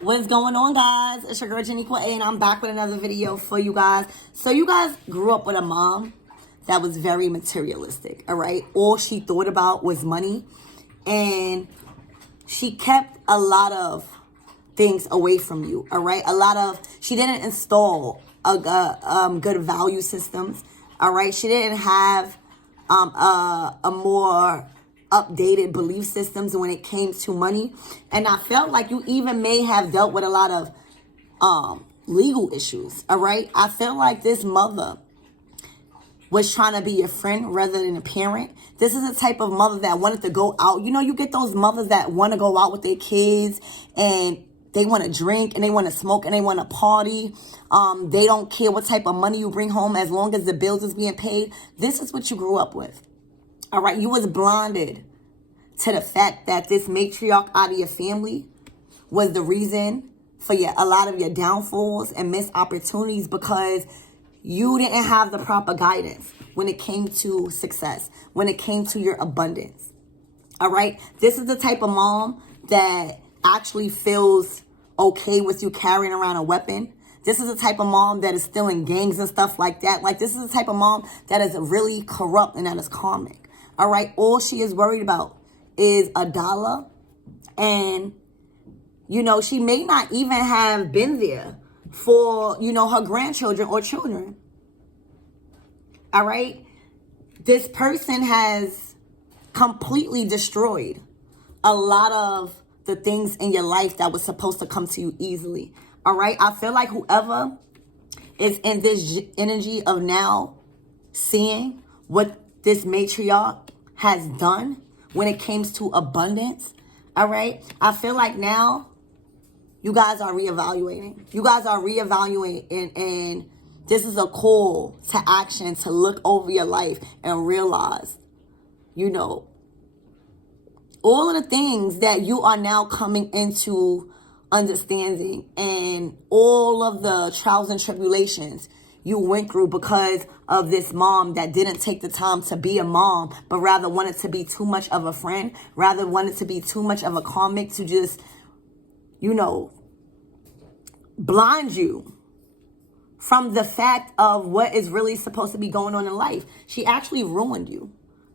What's going on, guys? It's your girl Janiqua A, and I'm back with another video for you guys. So you guys grew up with a mom that was very materialistic, all right? All she thought about was money, and she kept a lot of things away from you, all right? She didn't install good value systems, all right? She didn't have a more updated belief systems when it came to money. And I felt like you even may have dealt with a lot of legal issues, all right? I feel like this mother was trying to be your friend rather than a parent. This is the type of mother that wanted to go out. You know, you get those mothers that want to go out with their kids and they want to drink and they want to smoke and they want to party. They don't care what type of money you bring home as long as the bills is being paid. This is what you grew up with. All right, you was blinded to the fact that this matriarch out of your family was the reason for a lot of your downfalls and missed opportunities because you didn't have the proper guidance when it came to success, when it came to your abundance. All right, this is the type of mom that actually feels okay with you carrying around a weapon. This is the type of mom that is still in gangs and stuff like that. Like, this is the type of mom that is really corrupt and that is karmic. All right, all she is worried about is $1. And, you know, she may not even have been there for, you know, her grandchildren or children. All right, this person has completely destroyed a lot of the things in your life that was supposed to come to you easily. All right, I feel like whoever is in this energy of now seeing what this matriarch has done when it comes to abundance, all right? I feel like now you guys are reevaluating. You guys are reevaluating, and this is a call to action to look over your life and realize, you know, all of the things that you are now coming into understanding and all of the trials and tribulations you went through because of this mom that didn't take the time to be a mom, but rather wanted to be too much of a friend, rather wanted to be too much of a karmic to just, you know, blind you from the fact of what is really supposed to be going on in life. She actually ruined you.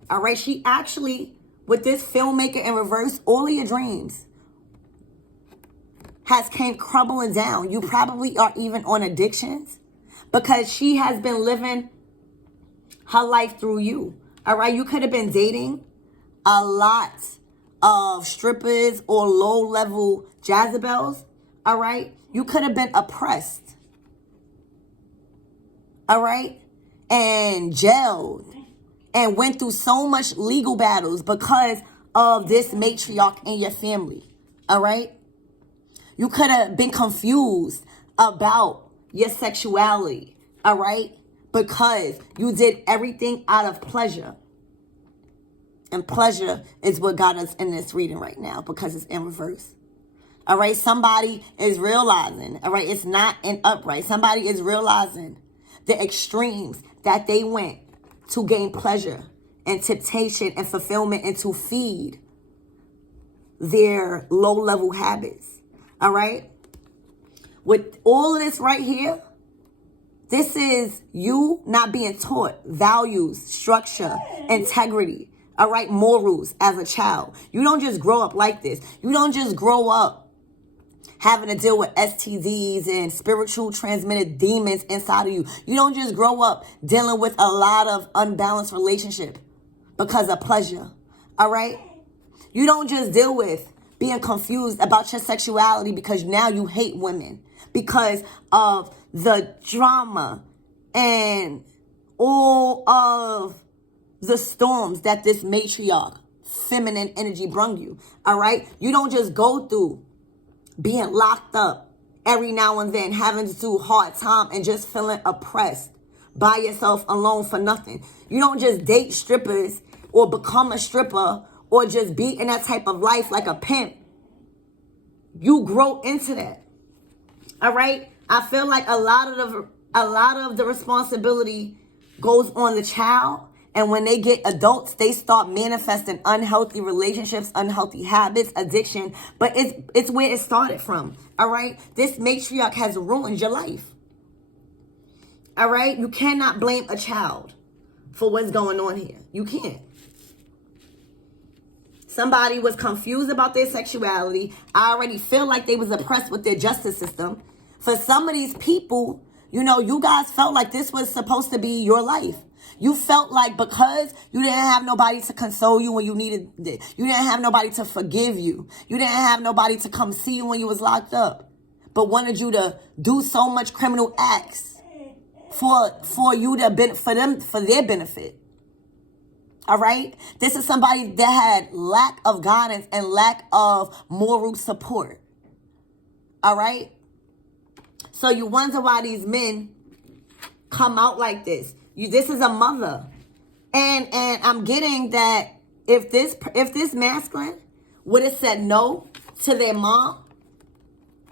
All right. She actually, with this filmmaker in reverse, all of your dreams has came crumbling down. You probably are even on addictions because she has been living her life through you. All right. You could have been dating a lot of strippers or low-level Jezebels. All right. You could have been oppressed. All right. And jailed and went through so much legal battles because of this matriarch in your family. All right. You could have been confused about your sexuality, all right? Because you did everything out of pleasure. And pleasure is what got us in this reading right now because it's in reverse. All right? Somebody is realizing, all right? It's not an upright. Somebody is realizing the extremes that they went to gain pleasure and temptation and fulfillment and to feed their low-level habits. All right? With all of this right here, this is you not being taught values, structure, integrity, all right, morals as a child. You don't just grow up like this. You don't just grow up having to deal with STDs and spiritual transmitted demons inside of you. You don't just grow up dealing with a lot of unbalanced relationship because of pleasure, all right? You don't just deal with being confused about your sexuality because now you hate women because of the drama and all of the storms that this matriarch, feminine energy brung you, all right? You don't just go through being locked up every now and then, having to do hard time and just feeling oppressed by yourself alone for nothing. You don't just date strippers or become a stripper or just be in that type of life like a pimp. You grow into that. All right? I feel like a lot of the responsibility goes on the child And when they get adults, they start manifesting unhealthy relationships, unhealthy habits, addiction. But it's where it started from. All right? This matriarch has ruined your life. All right? You cannot blame a child for what's going on here. You can't. Somebody was confused about their sexuality. I already feel like they was oppressed with their justice system. For some of these people, you know, you guys felt like this was supposed to be your life. You felt like because you didn't have nobody to console you when you needed it. You didn't have nobody to forgive you. You didn't have nobody to come see you when you was locked up. But wanted you to do so much criminal acts for you to for their benefit. All right? This is somebody that had lack of guidance and lack of moral support. All right? So you wonder why these men come out like this. This is a mother. And I'm getting that if this masculine would have said no to their mom,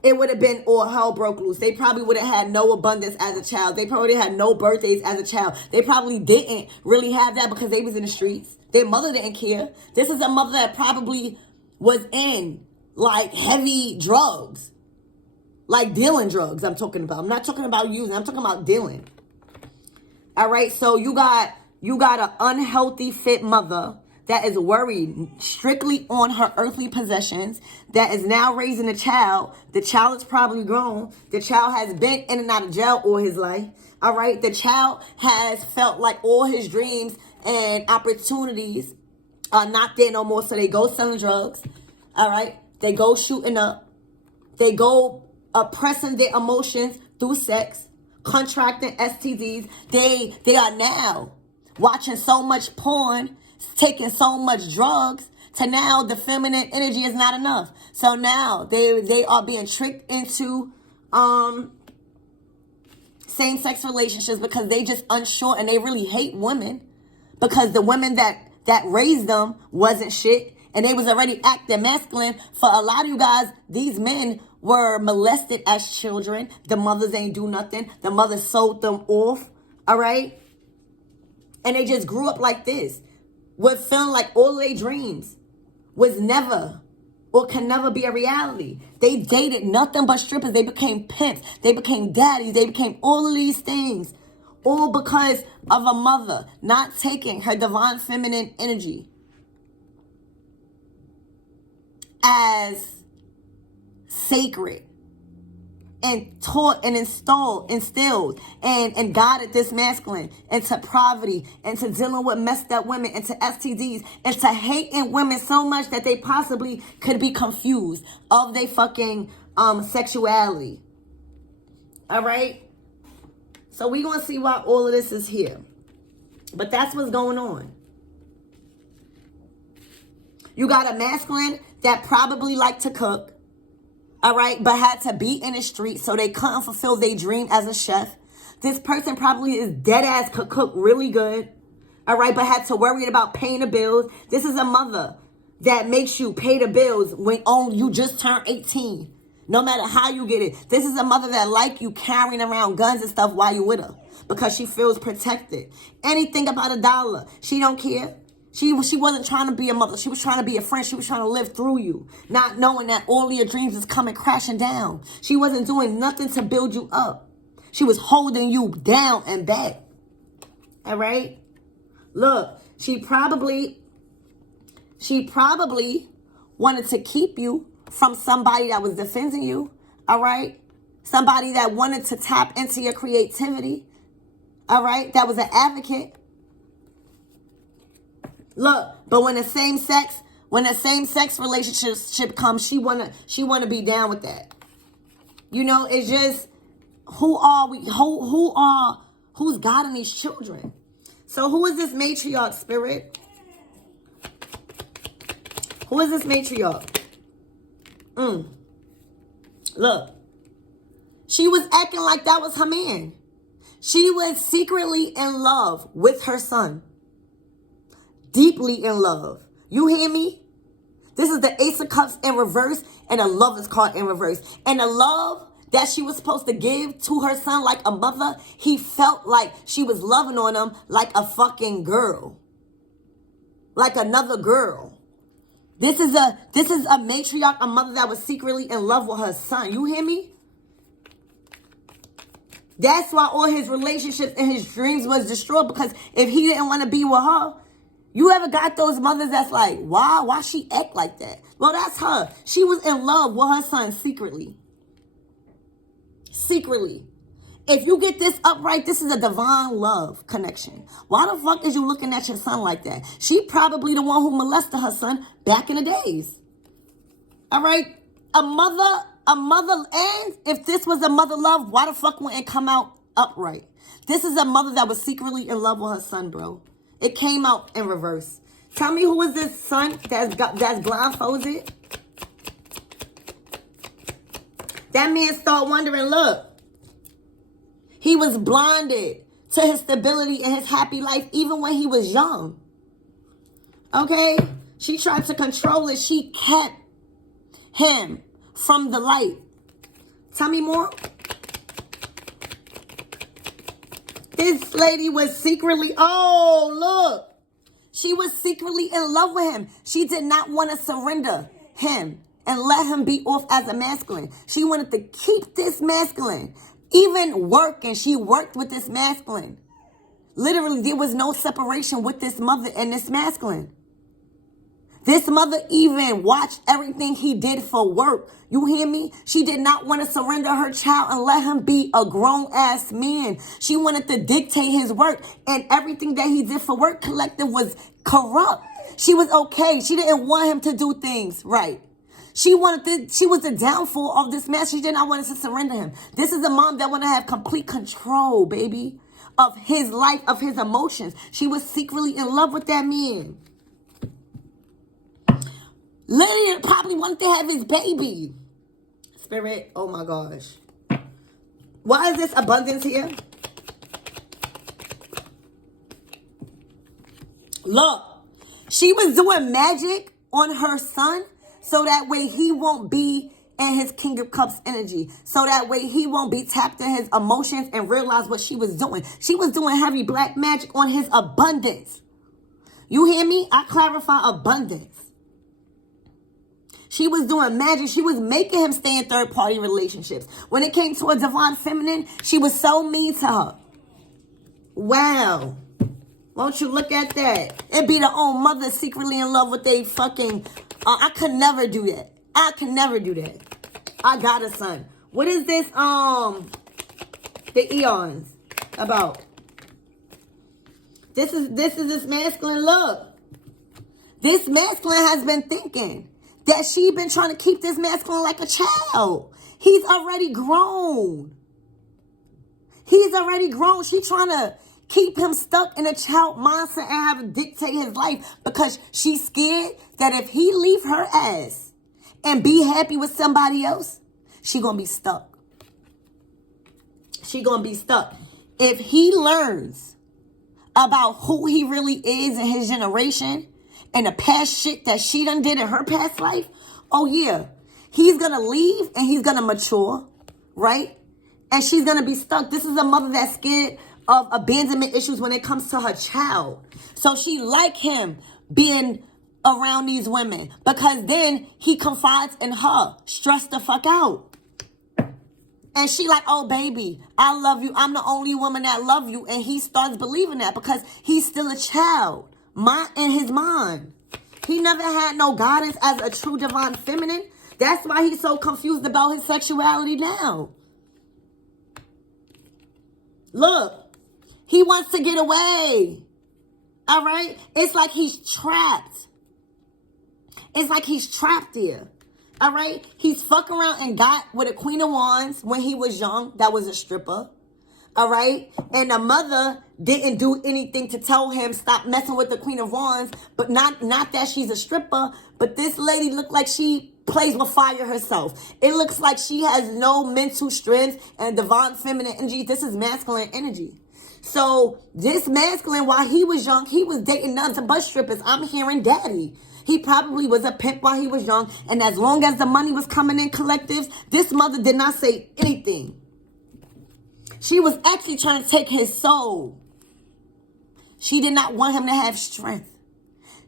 it would have been all hell broke loose. They probably would have had no abundance as a child. They probably had no birthdays as a child. They probably didn't really have that because they was in the streets. Their mother didn't care. This is a mother that probably was in like heavy drugs. Like dealing drugs I'm talking about. I'm not talking about using. I'm talking about dealing. All right, so you got an unhealthy fit mother that is worried strictly on her earthly possessions, that is now raising a child. The child is probably grown. The child has been in and out of jail all his life. All right, the child has felt like all his dreams and opportunities are not there no more, so they go selling drugs. All right, they go shooting up. They go oppressing their emotions through sex. Contracting STDs. They are now watching so much porn, taking so much drugs, to now the feminine energy is not enough. So now they are being tricked into same-sex relationships because they just unsure and they really hate women because the women that raised them wasn't shit and they was already acting masculine. For a lot of you guys, these men were molested as children. The mothers ain't do nothing. The mothers sold them off. All right? And they just grew up like this. With feeling like all their dreams was never or can never be a reality. They dated nothing but strippers. They became pimps. They became daddies. They became all of these things. All because of a mother not taking her divine feminine energy as sacred and taught and instilled and guided this masculine into poverty, into dealing with messed up women, into STDs, into hating women so much that they possibly could be confused of their fucking sexuality. All right? So we're going to see why all of this is here. But that's what's going on. You got a masculine that probably liked to cook. All right, but had to be in the street so they couldn't fulfill their dream as a chef. This person probably is dead ass, could cook really good. All right, but had to worry about paying the bills. This is a mother that makes you pay the bills when you just turned 18. No matter how you get it. This is a mother that like you carrying around guns and stuff while you with her because she feels protected. Anything about a dollar, she don't care. She wasn't trying to be a mother. She was trying to be a friend. She was trying to live through you, not knowing that all of your dreams is coming crashing down. She wasn't doing nothing to build you up. She was holding you down and back. All right? Look, she probably wanted to keep you from somebody that was defending you. All right? Somebody that wanted to tap into your creativity. All right? That was an advocate. Look, but when the same sex relationship comes, she wanna be down with that. You know, it's just who are we? Who's guiding these children? So who is this matriarch, spirit? Who is this matriarch? Look, she was acting like that was her man. She was secretly in love with her son. Deeply in love. You hear me? This is the Ace of Cups in reverse and the Lover's card in reverse. And the love that she was supposed to give to her son like a mother, he felt like she was loving on him like a fucking girl. Like another girl. This is a matriarch, a mother that was secretly in love with her son. You hear me? That's why all his relationships and his dreams was destroyed, because if he didn't want to be with her, you ever got those mothers that's like, why she act like that? Well, that's her. She was in love with her son secretly. Secretly. If you get this upright, this is a divine love connection. Why the fuck is you looking at your son like that? She probably the one who molested her son back in the days. All right? A mother, and if this was a mother love, why the fuck wouldn't it come out upright? This is a mother that was secretly in love with her son, bro. It came out in reverse. Tell me who is this son that's blindfolded? That man start wondering, look. He was blinded to his stability and his happy life even when he was young. Okay? She tried to control it. She kept him from the light. Tell me more. This lady was secretly, look. She was secretly in love with him. She did not want to surrender him and let him be off as a masculine. She wanted to keep this masculine. Even working, she worked with this masculine. Literally, there was no separation with this mother and this masculine. This mother even watched everything he did for work. You hear me? She did not want to surrender her child and let him be a grown-ass man. She wanted to dictate his work, and everything that he did for work collective was corrupt. She was okay. She didn't want him to do things right. She was the downfall of this man. She did not want to surrender him. This is a mom that want to have complete control, baby, of his life, of his emotions. She was secretly in love with that man. Literally probably wanted to have his baby. Spirit, oh my gosh. Why is this abundance here? Look, she was doing magic on her son so that way he won't be in his King of Cups energy. So that way he won't be tapped in his emotions and realize what she was doing. She was doing heavy black magic on his abundance. You hear me? I clarify abundance. She was doing magic. She was making him stay in third-party relationships. When it came to a divine feminine, she was so mean to her. Wow. Won't you look at that? It be the own mother secretly in love with they fucking... I could never do that. I could never do that. I got a son. What is this, the eons about? This is this masculine look. This masculine has been thinking that she been trying to keep this masculine like a child. He's already grown. He's already grown. She trying to keep him stuck in a child mindset and have to dictate his life because she's scared that if he leave her ass and be happy with somebody else, she gonna be stuck. She gonna be stuck. If he learns about who he really is in his generation and the past shit that she done did in her past life, oh yeah, he's gonna leave and he's gonna mature, right? And she's gonna be stuck. This is a mother that's scared of abandonment issues when it comes to her child. So she like him being around these women because then he confides in her, stressed the fuck out. And she like, oh baby, I love you. I'm the only woman that love you. And he starts believing that because he's still a child. In his mind. He never had no guidance as a true divine feminine. That's why he's so confused about his sexuality now. Look, he wants to get away. All right? It's like he's trapped. It's like he's trapped there. All right? He's fucking around and got with a Queen of Wands when he was young. That was a stripper. All right? And the mother didn't do anything to tell him stop messing with the Queen of Wands. But not that she's a stripper. But this lady looked like she plays with fire herself. It looks like she has no mental strength and divine feminine energy. This is masculine energy. So this masculine, while he was young, he was dating nothing but strippers. I'm hearing daddy. He probably was a pimp while he was young. And as long as the money was coming in collectives, this mother did not say anything. She was actually trying to take his soul. She did not want him to have strength.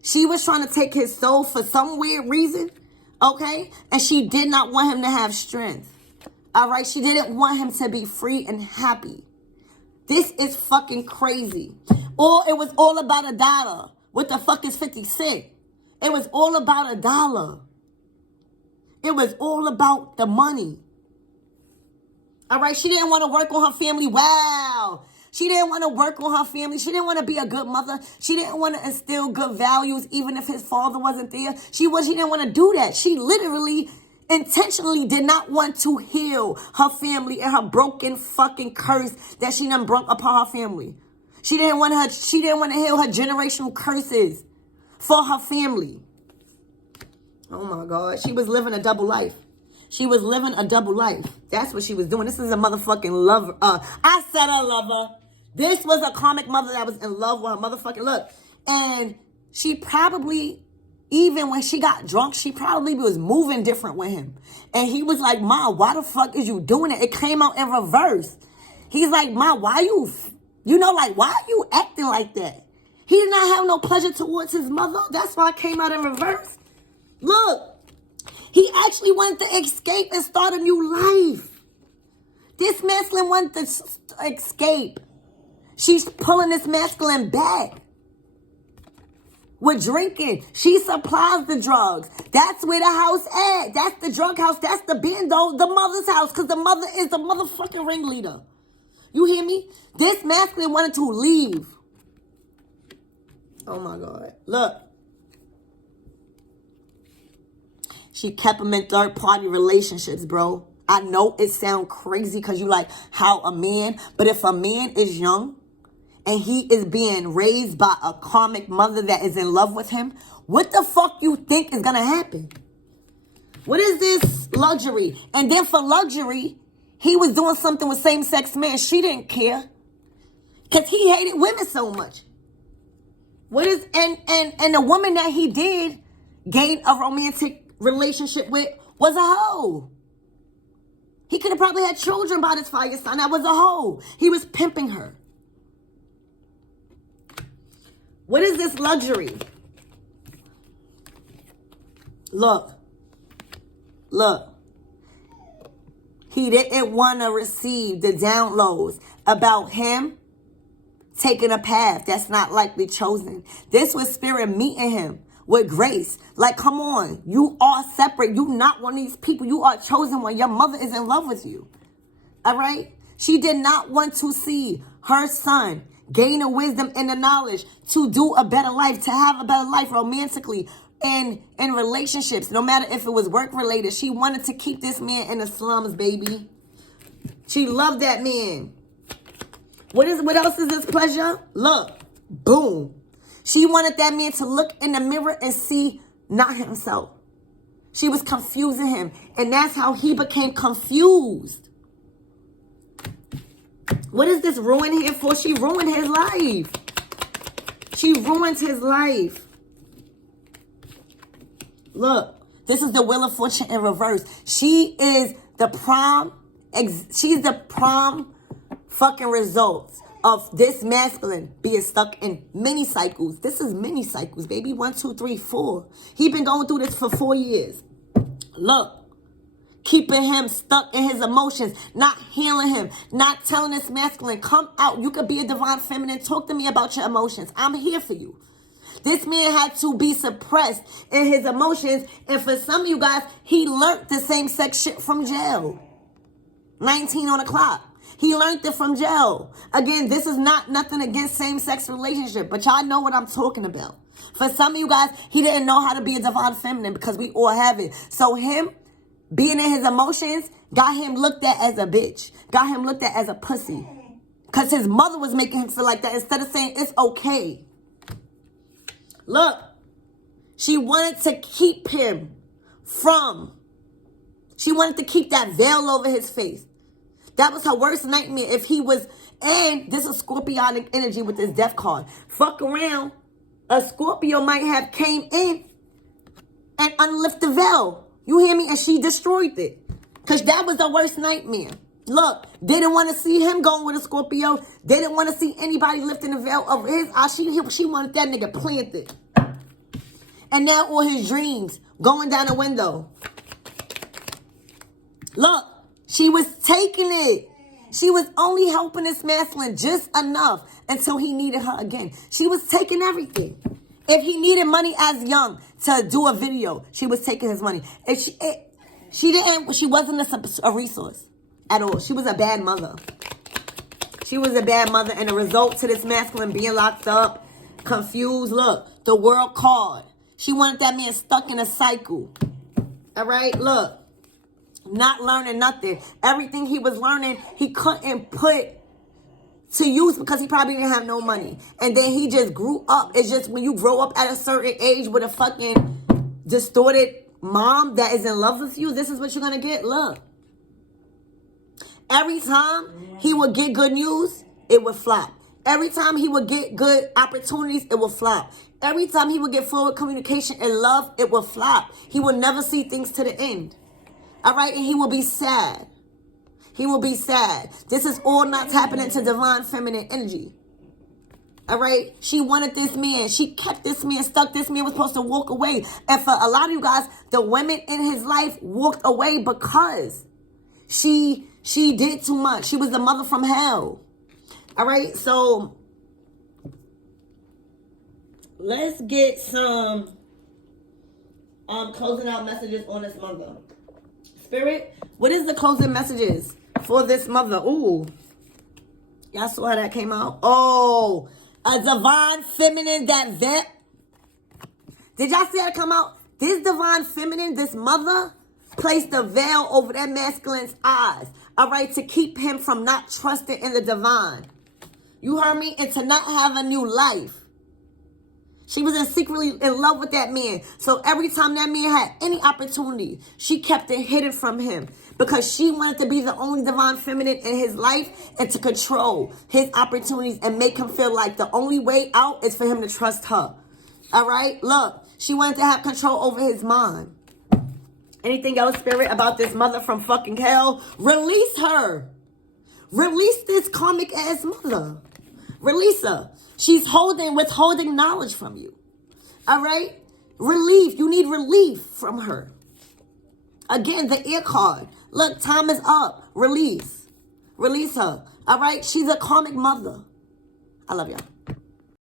She was trying to take his soul for some weird reason, okay? And she did not want him to have strength, all right? She didn't want him to be free and happy. This is fucking crazy. Or it was all about $1. What the fuck is 50 cents? It was all about $1. It was all about the money. All right, she didn't want to work on her family. Wow. She didn't want to work on her family. She didn't want to be a good mother. She didn't want to instill good values even if his father wasn't there. She didn't want to do that. She literally, intentionally did not want to heal her family and her broken fucking curse that she done brought upon her family. She didn't want to heal her generational curses for her family. Oh my God. She was living a double life. She was living a double life. That's what she was doing. This is a motherfucking lover. I said a lover. This was a karmic mother that was in love with her motherfucking look. And she probably, even when she got drunk, she probably was moving different with him. And he was like, Ma, why the fuck is you doing it? It came out in reverse. He's like, Ma, why why are you acting like that? He did not have no pleasure towards his mother. That's why it came out in reverse. Look, he actually wanted to escape and start a new life. This masculine wanted to escape. She's pulling this masculine back with drinking. She supplies the drugs. That's where the house at. That's the drug house. That's the bando, the mother's house, because the mother is the motherfucking ringleader. You hear me? This masculine wanted to leave. Oh my God. Look. She kept him in third-party relationships, bro. I know it sounds crazy because you like how a man, but if a man is young and he is being raised by a karmic mother that is in love with him, what the fuck you think is going to happen? What is this luxury? And then for luxury, he was doing something with same-sex men. She didn't care because he hated women so much. And the woman that he did gain a romantic relationship with was a hoe. He could have probably had children by this fire sign. That was a hoe. He was pimping her. What is this luxury? Look. He didn't want to receive the downloads about him taking a path that's not likely chosen. This was spirit meeting him with grace. Like, come on. You are separate. You not one of these people. You are chosen one. Your mother is in love with you. All right? She did not want to see her son gain the wisdom and the knowledge to do a better life, to have a better life romantically and in relationships, no matter if it was work related. She wanted to keep this man in the slums, baby. She loved that man. What else is this pleasure? Look. Boom. She wanted that man to look in the mirror and see not himself. She was confusing him. And that's how he became confused. What is this ruin here for? She ruined his life. She ruined his life. Look, this is the Wheel of Fortune in reverse. She is the prime. She's the prime fucking results of this masculine being stuck in mini cycles. This is mini cycles, baby. 1, 2, 3, 4. He been going through this for 4 years. Look. Keeping him stuck in his emotions, not healing him, not telling this masculine, come out. You could be a divine feminine. Talk to me about your emotions. I'm here for you. This man had to be suppressed in his emotions. And for some of you guys, he learned the same sex shit from jail. 19 on the clock. He learned it from jail. Again, this is not nothing against same-sex relationship, but y'all know what I'm talking about. For some of you guys, he didn't know how to be a divine feminine because we all have it. So him being in his emotions got him looked at as a bitch. Got him looked at as a pussy. Because his mother was making him feel like that instead of saying it's okay. Look. She wanted to keep him she wanted to keep that veil over his face. That was her worst nightmare if he was, and this is Scorpionic energy with this death card. Fuck around. A Scorpio might have came in and unlift the veil. You hear me? And she destroyed it. Because that was the worst nightmare. Look, they didn't want to see him going with a Scorpio. They didn't want to see anybody lifting the veil of his eyes. She wanted that nigga planted. And now all his dreams going down the window. Look, she was taking it. She was only helping this masculine just enough until he needed her again. She was taking everything. If he needed money as young to do a video, she was taking his money. If she wasn't a resource at all. She was a bad mother. She was a bad mother, and the result to this masculine being locked up, confused. Look, the world called. She wanted that man stuck in a cycle. All right, look, not learning nothing. Everything he was learning, he couldn't put to use because he probably didn't have no money. And then he just grew up. It's just when you grow up at a certain age with a fucking distorted mom that is in love with you, this is what you're going to get. Look. Every time he would get good news, it would flop. Every time he would get good opportunities, it would flop. Every time he would get forward communication and love, it would flop. He would never see things to the end. All right? And he will be sad. He will be sad. This is all not tapping into divine feminine energy. All right? She wanted this man. She kept this man stuck. This man was supposed to walk away. And for a lot of you guys, the women in his life walked away because she did too much. She was the mother from hell. All right? So let's get some closing out messages on this mother. Spirit, what is the closing messages for this mother? Ooh. Y'all saw how that came out? Oh, a divine feminine that Did y'all see that come out? This divine feminine, this mother, placed the veil over that masculine's eyes. All right, to keep him from not trusting in the divine. You heard me? And to not have a new life. She was secretly in love with that man. So every time that man had any opportunity, she kept it hidden from him. Because she wanted to be the only divine feminine in his life and to control his opportunities and make him feel like the only way out is for him to trust her. All right? Look, she wanted to have control over his mind. Anything else, Spirit, about this mother from fucking hell? Release her. Release this karmic ass mother. Release her. She's withholding knowledge from you. All right? Relief. You need relief from her. Again, the ear card. Look, time is up. Release. Release her. All right? She's a karmic mother. I love y'all.